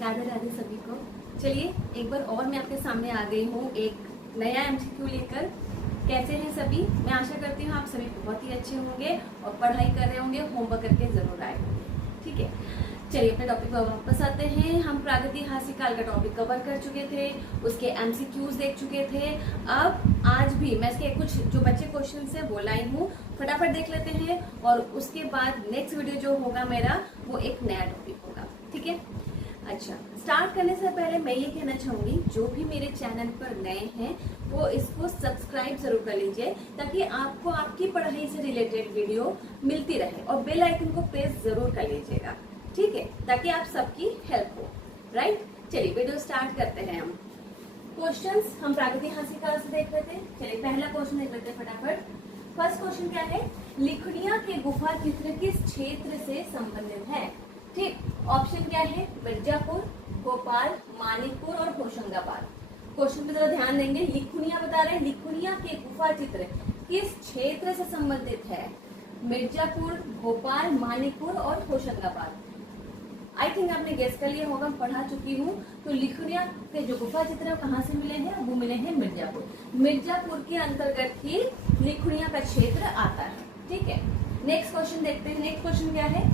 राधे राधे सभी को। चलिए एक बार और मैं आपके सामने आ गई हूँ एक नया एमसीक्यू लेकर। कैसे हैं सभी? मैं आशा करती हूँ आप सभी बहुत ही अच्छे होंगे और पढ़ाई कर रहे होंगे, होमवर्क करके जरूर आए होंगे। ठीक है, चलिए अपने टॉपिक पर वापस आते हैं। हम प्रागैतिहासिक काल का टॉपिक कवर कर चुके थे, उसके एमसीक्यूज देख चुके थे। अब आज भी मैं इसके कुछ जो बच्चे क्वेश्चन है वो लाई हूँ, फटाफट देख लेते हैं और उसके बाद नेक्स्ट वीडियो जो होगा मेरा वो एक नया टॉपिक होगा। ठीक है, अच्छा स्टार्ट करने से पहले मैं ये कहना चाहूंगी जो भी मेरे चैनल पर नए हैं वो इसको सब्सक्राइब जरूर कर लीजिए ताकि आपको आपकी पढ़ाई से रिलेटेड वीडियो मिलती रहे और बेल आइकन को प्रेस जरूर कर लीजिएगा। ठीक है, ताकि आप सबकी हेल्प हो। राइट, चलिए वीडियो स्टार्ट करते हैं। हम क्वेश्चंस हम प्रागैतिहासिक काल से देख लेते हैं। चलिए पहला क्वेश्चन देख लेते हैं फटाफट। फर्स्ट क्वेश्चन क्या है? लिखनिया के गुफा चित्र किस क्षेत्र से संबंधित है? ठीक, ऑप्शन क्या है? मिर्जापुर, भोपाल, मानिकपुर और होशंगाबाद। क्वेश्चन पे जरा ध्यान देंगे। लिखनिया बता रहे हैं, लिखनिया के गुफा चित्र किस क्षेत्र से संबंधित है? मिर्जापुर, भोपाल, मानिकपुर और होशंगाबाद। आई थिंक आपने गेस कर लिया होगा, पढ़ा चुकी हूँ। तो लिखनिया के जो गुफा चित्र कहाँ से मिले हैं? वो मिले हैं मिर्जापुर। मिर्जापुर के अंतर्गत ही लिखनिया का क्षेत्र आता है। ठीक है, नेक्स्ट क्वेश्चन देखते हैं। नेक्स्ट क्वेश्चन क्या है?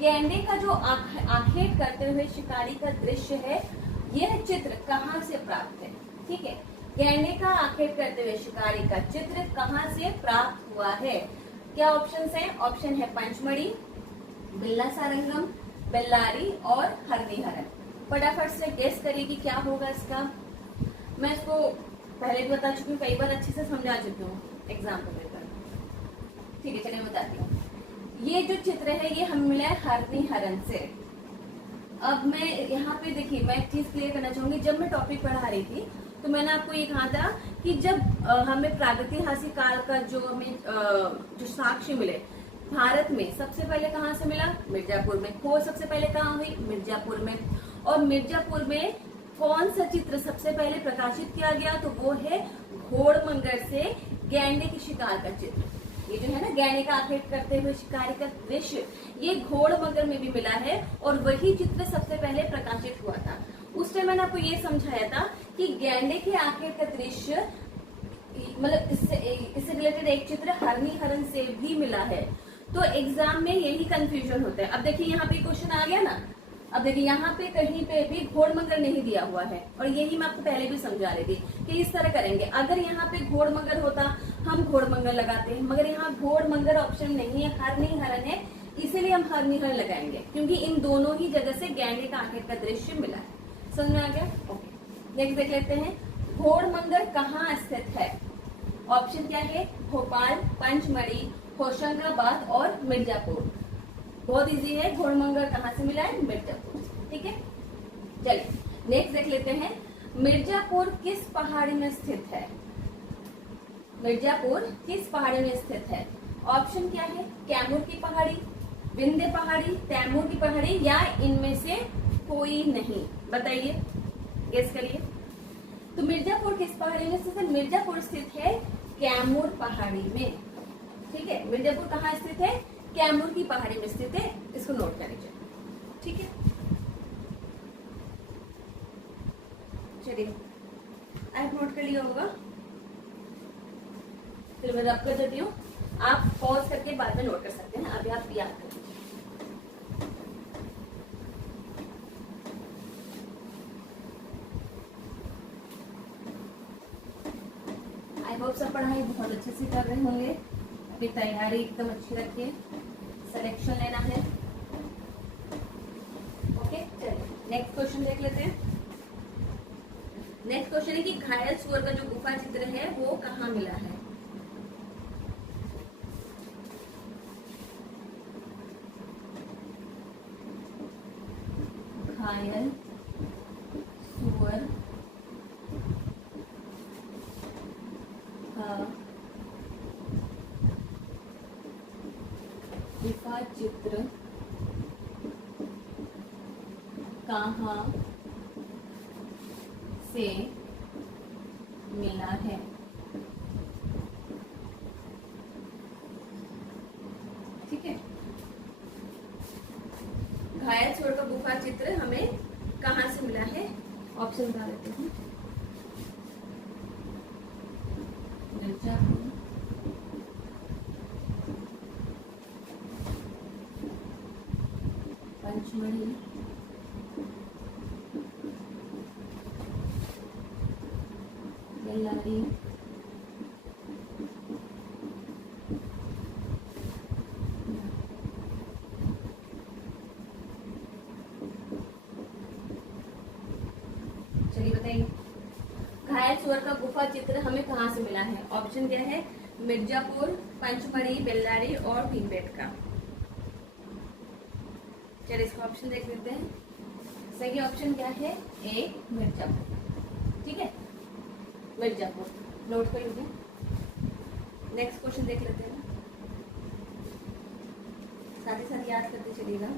गैंडे का जो आखेट करते हुए शिकारी का दृश्य है, यह चित्र कहाँ से प्राप्त है? ठीक है, गैंडे का आखेट करते हुए शिकारी का चित्र कहाँ से प्राप्त हुआ है? क्या ऑप्शन है? ऑप्शन है पंचमढ़ी, बिल्ला सारंगम, बेल्लारी और हरनिहरन। फटाफट से गेस करिए कि क्या होगा इसका। मैं इसको पहले भी बता चुकी हूँ, कई बार अच्छे से समझा चुकी हूँ एग्जाम को लेकर। ठीक है, चलिए बताती हूँ। ये जो चित्र है ये हमें मिला है हरनिहरन से। अब मैं यहाँ पे देखिए, मैं एक चीज क्लियर करना चाहूंगी। जब मैं टॉपिक पढ़ा रही थी तो मैंने आपको ये कहा था कि जब हमें प्रागैतिहासिक काल का जो हमें जो साक्ष्य मिले भारत में, सबसे पहले कहाँ से मिला? मिर्जापुर में। खोज सबसे पहले कहाँ हुई? मिर्जापुर में। और मिर्जापुर में कौन सा चित्र सबसे पहले प्रकाशित किया गया? तो वो है घोड़मंगर से गैंडे की शिकार का चित्र। ये जो है ना, गैंडे का आखेट करते हुए शिकारी का दृश्य, ये घोड़मंगर में भी मिला है और वही चित्र सबसे पहले प्रकाशित हुआ था। उस टाइम मैंने आपको ये समझाया था कि गैंडे के आखेट का दृश्य मतलब इससे रिलेटेड एक चित्र हरनिहरन से भी मिला है। तो एग्जाम में यही कंफ्यूजन होता है। अब देखिए यहाँ पे क्वेश्चन आ गया ना। अब देखिए यहाँ पे कहीं पे भी घोड़मंगर नहीं दिया हुआ है और यही मैं आपको पहले भी समझा रही थी कि इस तरह करेंगे। अगर यहाँ पे घोड़मंगर होता हम घोड़मंगर लगाते हैं, मगर यहाँ घोड़मंगर ऑप्शन नहीं है, हरनिहरन है, इसीलिए हम हरनिहरन लगाएंगे क्योंकि इन दोनों ही जगह से गैंडे का आखेट का दृश्य मिला है। समझ में आ गया? ओके, नेक्स्ट देख लेते हैं। घोड़मंगर कहाँ स्थित है? ऑप्शन क्या है? भोपाल, पंचमढ़ी, होशंगाबाद और मिर्जापुर। बहुत इजी है। घोड़मंगर कहाँ से मिला है? मिर्जापुर। ठीक है, चलिए नेक्स्ट देख लेते हैं। मिर्जापुर किस पहाड़ी में स्थित है? मिर्जापुर किस पहाड़ी में स्थित है? ऑप्शन क्या है? कैमूर की पहाड़ी, विंध्य पहाड़ी, तैमूर की पहाड़ी या इनमें से कोई नहीं? बताइए, गेस करिए। तो मिर्जापुर किस पहाड़ी में स्थित है? मिर्जापुर स्थित है कैमूर पहाड़ी में। ठीक है, मिर्जापुर कहाँ स्थित है? कैमूर की पहाड़ी में स्थित है। इसको नोट कर लीजिए। ठीक है, चलिए आप नोट कर लिया होगा, फिर मैं रब कर देती हूँ। आप पॉज करके बाद में नोट कर सकते हैं, अभी आप याद कर लीजिए। आई होप सब पढ़ाई बहुत अच्छे से कर रहे होंगे। अभी तैयारी एकदम अच्छी रखिए, सिलेक्शन लेना है। ओके, चलिए नेक्स्ट क्वेश्चन देख लेते हैं। नेक्स्ट क्वेश्चन है कि घायल सुअर का जो गुफा चित्र है वो कहाँ मिला है? घायल सुअर का गुफा चित्र कहाँ से मिला है? ठीक है, घायल सुअर का गुफा चित्र हमें कहाँ से ऑप्शन बता देते हैं। मिर्जापुर, पंचमढ़ी, बेल्लारी, चलिए बताइए घायल सुअर का गुफा चित्र हमें कहाँ से मिला है? ऑप्शन क्या है? मिर्जापुर, पंचमढ़ी, बेल्लारी और भीमबेटका। चलिए इसका ऑप्शन देख लेते हैं। सही ऑप्शन क्या है? ए, मिर्जापुर। ठीक है, मिर्जापुर नोट कर लीजिए। नेक्स्ट क्वेश्चन देख लेते हैं, साथ ही साथ याद करते चलिएगा।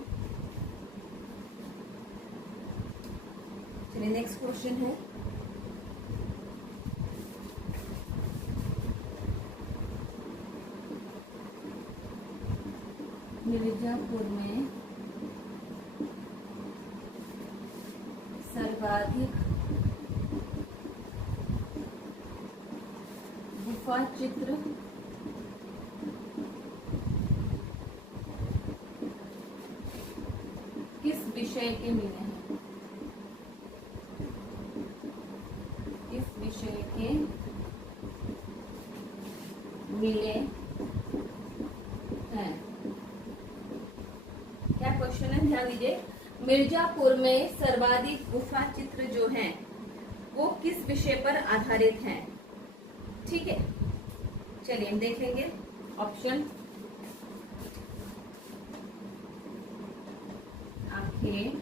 चलिए नेक्स्ट क्वेश्चन है, मिर्जापुर में सर्वाधिक गुफा चित्र किस विषय के मिले हैं? किस विषय के मिले हैं? क्या क्वेश्चन है, ध्यान दीजिए। मिर्जापुर में सर्वाधिक गुफा चित्र जो हैं वो किस विषय पर आधारित हैं? ठीक है, चलिए हम देख लेंगे ऑप्शन। आंखें,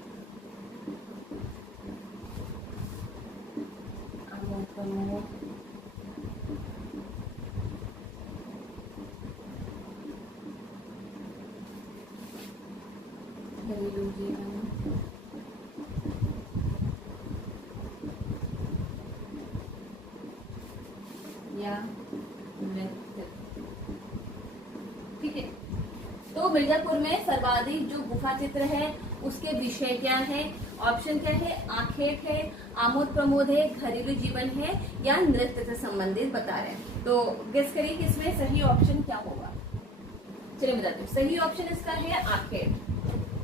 अवलोकनों, घरेलू जीवन, या नृत्य। ठीक है, तो मिर्जापुर में सर्वाधिक जो गुफा चित्र है उसके विषय क्या है? ऑप्शन क्या है? आखेट है, आमोद प्रमोद है, घरेलू जीवन है या नृत्य से संबंधित बता रहे हैं। तो गेस करिए कि इसमें सही ऑप्शन क्या होगा। चलिए बताते हैं, सही ऑप्शन इसका है आखेट।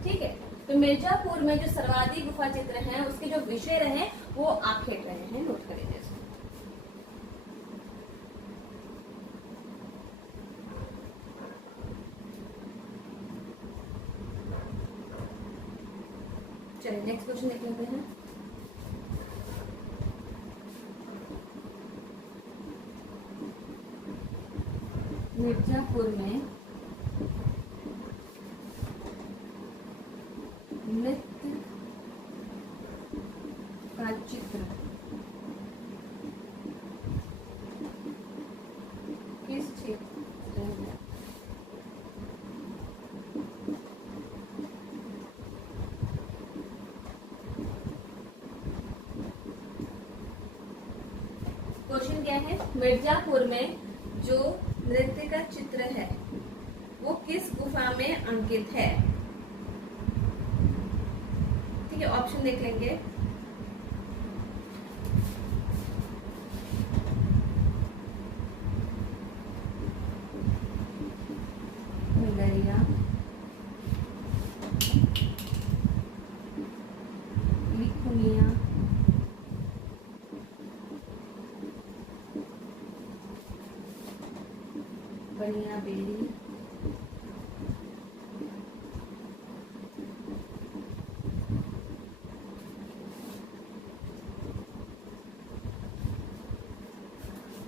ठीक है, तो मिर्जापुर में जो सर्वाधिक गुफा चित्र हैं उसके जो विषय रहे वो आखेट रहे हैं। नोट करिए। चलिए नेक्स्ट क्वेश्चन देख लेते हैं। मिर्जापुर में नृत्य का चित्र किस क्षेत्र में? क्वेश्चन क्या है? मिर्जापुर में जो नृत्य का चित्र है वो किस गुफा में अंकित है? ठीक है, ऑप्शन देख लेंगे। भंडारिया, लिखुनिया, बनिया बेरी,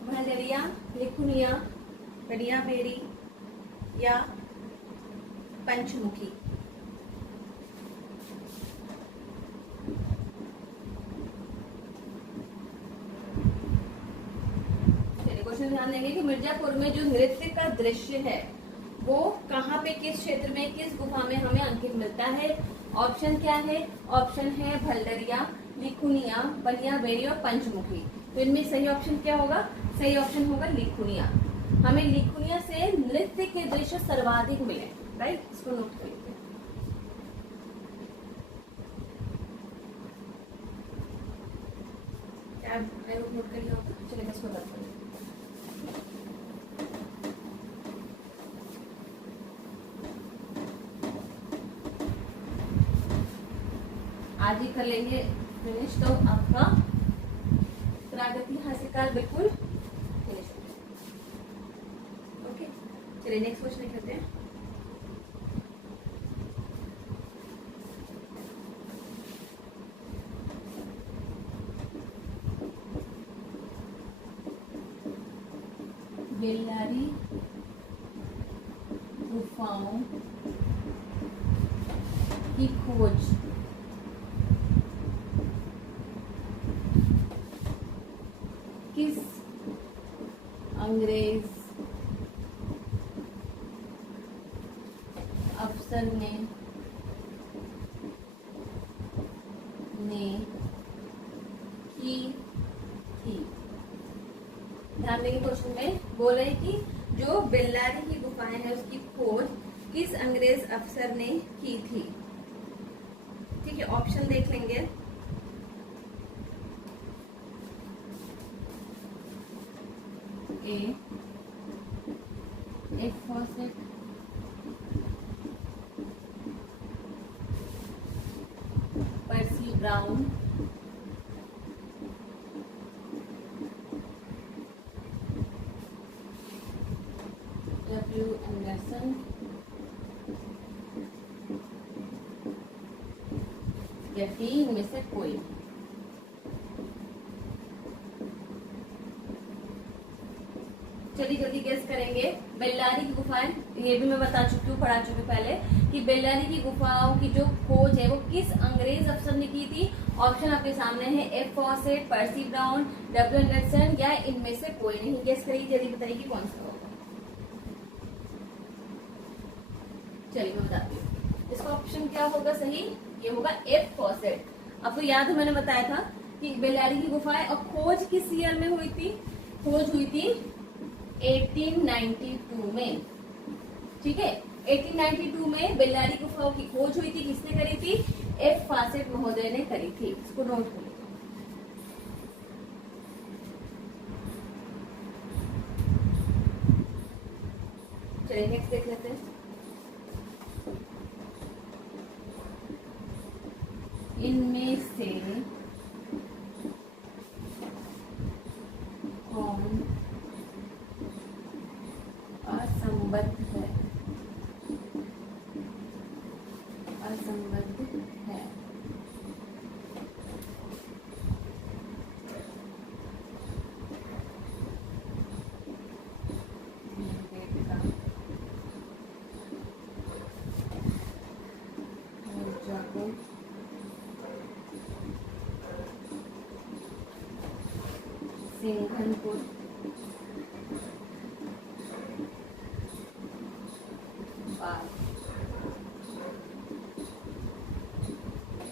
भंडारिया, लिखुनिया, बनिया बेरी या पंचमुखी। क्वेश्चन ध्यान देंगे कि मिर्जापुर में जो नृत्य का दृश्य है वो कहाँ पे, किस क्षेत्र में, किस गुफा में हमें अंकित मिलता है? ऑप्शन क्या है? ऑप्शन है भल्डरिया, लिखुनिया, बनिया बेरी और पंचमुखी। तो इनमें सही ऑप्शन क्या होगा? सही ऑप्शन होगा लिखुनिया। हमें लिखुनिया से नृत्य के दृश्य सर्वाधिक मिले। राइट, इसको नोट कर लीजिए। टैब एरो नोट कर लिया आपने? चलिए मैं इसको बंद कर देती हूँ। आज ही कर लेंगे फिनिश, तो आपका प्रागैतिहासिक काल बिल्कुल फिनिश हो गया। ओके, चलिए नेक्स्ट क्वेश्चन करते हैं। बेल्लारी गुफाओं की खोज किस अंग्रेज अफसर ने की थी? ध्यान देंगे, क्वेश्चन में बोल रहे हैं कि जो बेल्लारी की गुफाएं हैं उसकी खोज किस अंग्रेज अफसर ने की थी। ठीक है, ऑप्शन देख लेंगे। A F Fawcett, Percy Brown, W Anderson या डी इनमें से कोई। चलिए जल्दी गेस करेंगे। बेल्लारी की गुफाएं, ये भी मैं बता चुकी हूँ, पढ़ा चुकी पहले कि बेल्लारी की गुफाओं की जो खोज है वो किस अंग्रेज अफसर ने की थी। ऑप्शन आपके सामने है, F Fawcett, Percy Brown, W Anderson या इनमें से कोई नहीं। गेस करिए, जल्दी बताइए कि कौन सा होगा। चलिए मैं बताती हूँ, इसका ऑप्शन क्या होगा सही, ये होगा एफ फॉसेट। आपको याद है मैंने बताया था कि बेल्लारी की गुफाएं और खोज किस ईयर में हुई थी? खोज हुई थी 1892 में। ठीक है, 1892 में बेल्लारी गुफाओं की खोज हुई थी। किसने करी थी? एफ फॉसेट महोदय ने करी थी। इसको नोट कर लीजिए। चलिए नेक्स्ट देख लेते हैं। इनमें से कौन असंबद्ध है? असंबद्ध है। सिंघनपुर,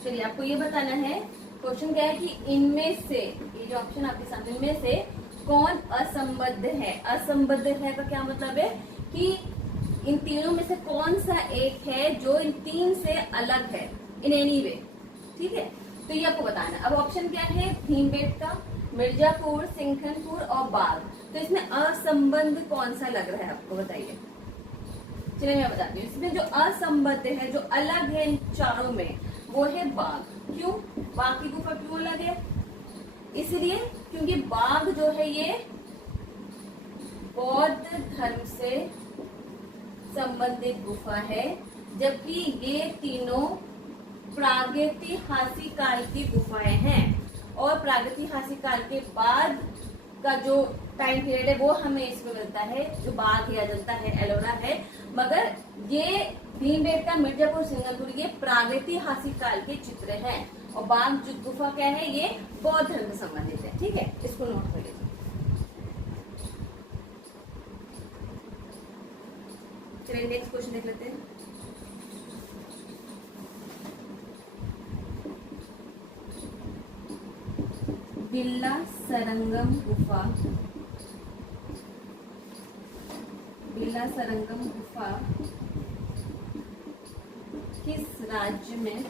चलिए आपको ये बताना है, क्वेश्चन क्या है कि इनमें से, ये जो ऑप्शन आपके सामने, इनमें से कौन असंबद्ध है? असंबद्ध है का क्या मतलब है कि इन तीनों में से कौन सा एक है जो इन तीन से अलग है इन एनी वे। ठीक है, तो ये आपको बताना। अब ऑप्शन क्या है? भीमबेटका, मिर्जापुर, सिंघनपुर और बाग। तो इसमें असंबद्ध कौन सा लग रहा है आपको, बताइए। चलिए मैं बताती हूँ, इसमें जो असंबद्ध है, जो अलग है इन चारों में, वो है बाग। क्यों? बाग की गुफा क्यों अलग है? इसलिए क्योंकि बाग जो है ये बौद्ध धर्म से संबंधित गुफा है, जबकि ये तीनों प्रागैतिहासिक काल की गुफाएं हैं। और प्रागैतिहासिक काल के बाद का जो टाइम पीरियड है वो हमें इसमें मिलता है, जो बाघ या जनता है, एलोरा है। मगर ये भीमबेटका, मिर्जापुर, सिंघनपुर ये प्रागैतिहासिक काल के चित्र हैं। और बाघ जो गुफा क्या है, ये बौद्ध धर्म से संबंधित है। ठीक है, इसको नोट कर लीजिए। चलिए नेक्स्ट क्वेश्चन देख लेते हैं। बिल्ला सरंगम गुफा, बिल्ला सरंगम गुफा किस राज्य में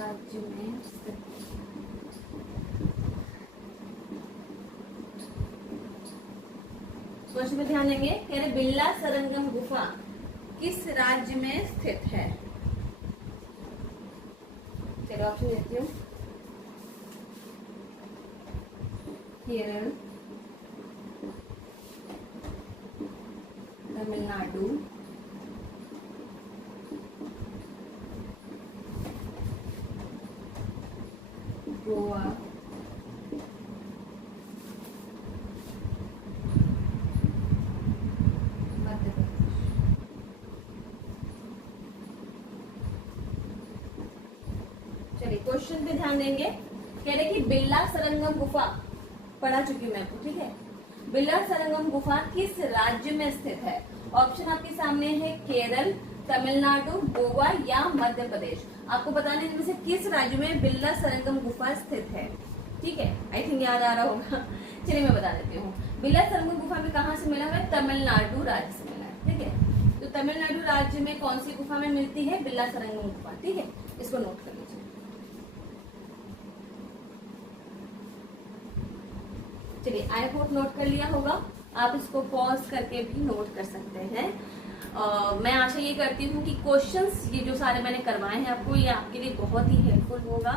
राज्य में स्थित? क्वेश्चन पे ध्यान देंगे। कह रहे बिल्ला सरंगम गुफा किस राज्य में स्थित है? चलो ऑप्शन देती हूँ। केरल, तमिलनाडु, गोवा, मध्य प्रदेश। चलिए क्वेश्चन पे ध्यान देंगे। कह रहे कि बिल्ला सरंगम गुफा पढ़ा चुकी हूँ मैं आपको, ठीक है। बिल्ला सरंगम गुफा किस राज्य में स्थित है? ऑप्शन आपके सामने है केरल, तमिलनाडु, गोवा या मध्य प्रदेश। आपको बताने इनमें से किस राज्य में बिल्ला सरंगम गुफा स्थित है, ठीक है। आई थिंक याद आ रहा होगा। चलिए मैं बता देती हूँ। बिल्ला सरंगम गुफा में कहाँ से मिला है? तमिलनाडु राज्य से मिला है, ठीक है। तो तमिलनाडु राज्य में कौन सी गुफा में मिलती है? बिल्ला सरंगम गुफा, ठीक है। इसको नोट कर लीजिए। चलिए आई होप नोट कर लिया होगा। आप इसको पॉज करके भी नोट कर सकते हैं। मैं आशा ये करती हूँ कि क्वेश्चंस ये जो सारे मैंने करवाए हैं आपको, ये आपके लिए बहुत ही हेल्पफुल होगा।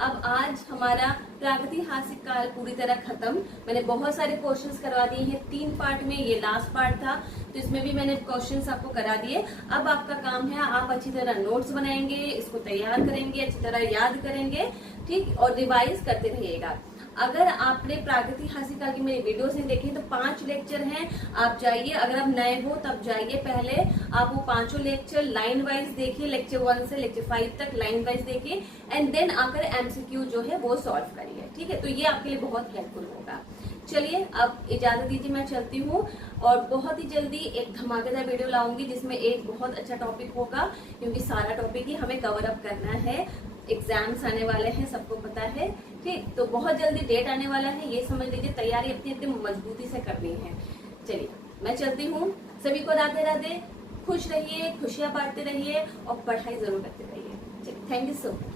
अब आज हमारा प्रागैतिहासिक काल पूरी तरह खत्म। मैंने बहुत सारे क्वेश्चंस करवा दिए हैं 3 पार्ट में, ये लास्ट पार्ट था, तो इसमें भी मैंने क्वेश्चंस आपको करा दिए। अब आपका काम है, आप अच्छी तरह नोट्स बनाएंगे, इसको तैयार करेंगे, अच्छी तरह याद करेंगे, ठीक, और रिवाइज करते रहिएगा। अगर आपने प्रागैतिहासिक काल की मेरी वीडियोस नहीं देखी तो 5 लेक्चर हैं, आप जाइए। अगर आप नए हो तब जाइए, पहले आप वो 5 लेक्चर लाइन वाइज देखिए, लेक्चर 1 से लेक्चर 5 तक लाइन वाइज देखिए, एंड देन आकर एमसीक्यू जो है वो सॉल्व करिए, ठीक है। तो ये आपके लिए बहुत हेल्पफुल होगा। चलिए अब इजाजत दीजिए, मैं चलती हूँ, और बहुत ही जल्दी एक धमाकेदार वीडियो लाऊंगी जिसमें एक बहुत अच्छा टॉपिक होगा, क्योंकि सारा टॉपिक ही हमें कवर अप करना है। एग्जाम्स आने वाले हैं, सबको पता है, ठीक। तो बहुत जल्दी डेट आने वाला है, ये समझ लीजिए। तैयारी अपनी अपनी मजबूती से करनी है। चलिए मैं चलती हूँ। सभी को राधे राधे। खुश रहिए, खुशियां बांटते रहिए और पढ़ाई जरूर करते रहिए। चलिए, थैंक यू सो मच।